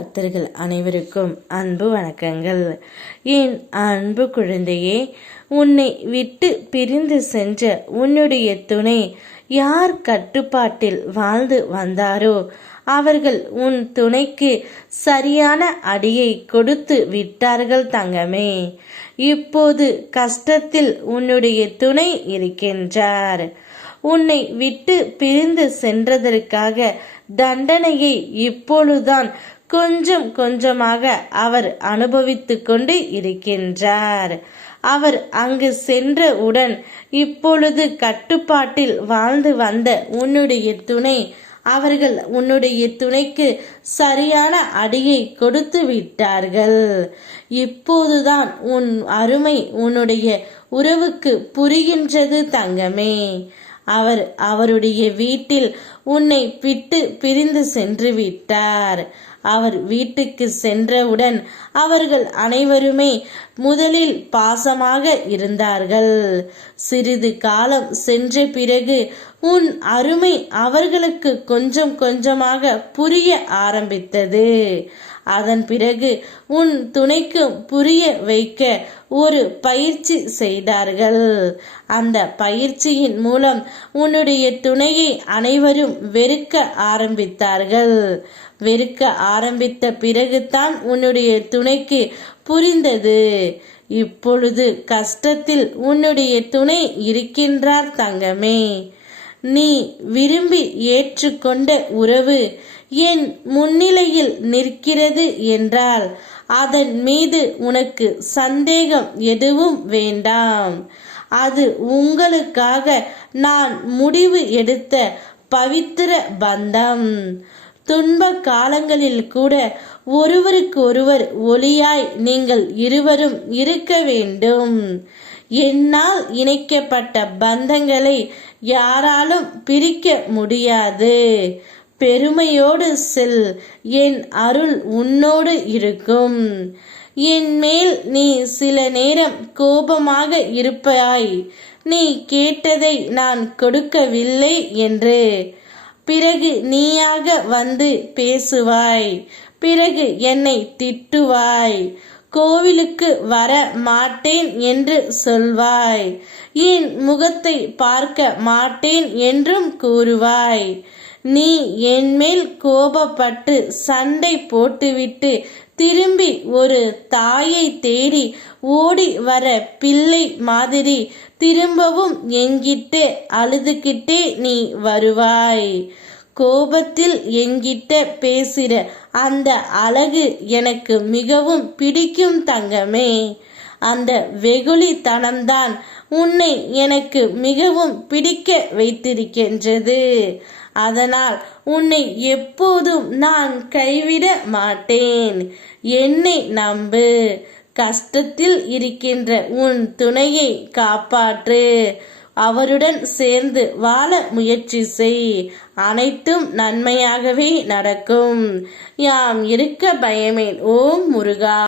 பக்தர்கள் அனைவருக்கும் அன்பு வணக்கங்கள். என் அன்பு குழந்தையே, உன்னை விட்டு பிரிந்து சென்ற உன்னுடைய துணை யார் கட்டுப்பாட்டில் வாழ்ந்து வந்தாரோ அவர்கள் உன் துணைக்கு சரியான அடியை கொடுத்து விட்டார்கள் தங்கமே. இப்போது கஷ்டத்தில் உன்னுடைய துணை இருக்கின்றார். உன்னை விட்டு பிரிந்து சென்றதற்காக தண்டனையை இப்பொழுதுதான் கொஞ்சம் கொஞ்சமாக அவர் அனுபவித்து கொண்டு இருக்கின்றார். அவர் அங்கு சென்றவுடன் இப்பொழுது கட்டுப்பாட்டில் வாழ்ந்து வந்த உன்னுடைய துணை அவர்கள் உன்னுடைய துணைக்கு சரியான அடியை கொடுத்து விட்டார்கள். இப்போதுதான் உன் அருமை உன்னுடைய உறவுக்கு புரிகின்றது தங்கமே. அவருடைய வீட்டில் உன்னை விட்டு பிரிந்து சென்று விட்டார். அவர் வீட்டுக்கு சென்றவுடன் அவர்கள் அனைவருமே முதலில் பாசமாக இருந்தார்கள். சிறிது காலம் சென்ற பிறகு உன் அருமை அவர்களுக்கு கொஞ்சம் கொஞ்சமாக புரிய ஆரம்பித்தது. அதன் பிறகு உன் துணைக்கு புரிய வைக்க ஒரு பயிற்சி செய்தார்கள். அந்த பயிற்சியின் மூலம் உன்னுடைய துணையை அனைவரும் வெறுக்க ஆரம்பித்தார்கள். வெறுக்க ஆரம்பித்த பிறகுதான் உன்னுடைய துணைக்கு புரிந்தது. இப்பொழுது கஷ்டத்தில் உன்னுடைய துணை இருக்கின்றார் தங்கமே. நீ விரும்பி ஏற்றுக்கொண்ட உறவு என் முன்னிலையில் நிற்கிறது என்றால் அதன் மீது உனக்கு சந்தேகம் எதுவும் வேண்டாம். அது உங்களுக்காக நான் முடிவு எடுத்த பவித்திர பந்தம். துன்ப காலங்களில் கூட ஒருவருக்கு ஒருவர் ஒளியாய் நீங்கள் இருவரும் இருக்க வேண்டும். என்னால் இணைக்கப்பட்ட பந்தங்களை யாராலும் பிரிக்க முடியாது. பெருமையோடு செல், என் அருள் உன்னோடு இருக்கும். என் மேல் நீ சில நேரம் கோபமாக இருப்பாய். நீ கேட்டதை நான் கொடுக்கவில்லை என்று. பிறகு நீயாக வந்து பேசுவாய். பிறகு என்னை திட்டுவாய். கோவிலுக்கு வர மாட்டேன் என்று சொல்வாய். என் முகத்தை பார்க்க மாட்டேன் என்றும் கூறுவாய். நீ என் மேல் கோபப்பட்டு சண்டை போட்டுவிட்டு திரும்பி ஒரு தாயை தேடி ஓடி வர பிள்ளை மாதிரி திரும்பவும் என்கிட்ட அழுதுகிட்டே நீ வருவாய். கோபத்தில் என்கிட்ட பேசுற அந்த அழகு எனக்கு மிகவும் பிடிக்கும் தங்கமே. அந்த வெகுளித்தனம்தான் உன்னை எனக்கு மிகவும் பிடிக்க வைத்திருக்கின்றது. அதனால் உன்னை எப்போதும் நான் கைவிட மாட்டேன். என்னை நம்பு. கஷ்டத்தில் இருக்கின்ற உன் துணையை காப்பாற்று. அவருடன் சேர்ந்து வாழ முயற்சி செய். அனைத்தும் நன்மையாகவே நடக்கும். யாம் இருக்க பயமேன். ஓம் முருகா.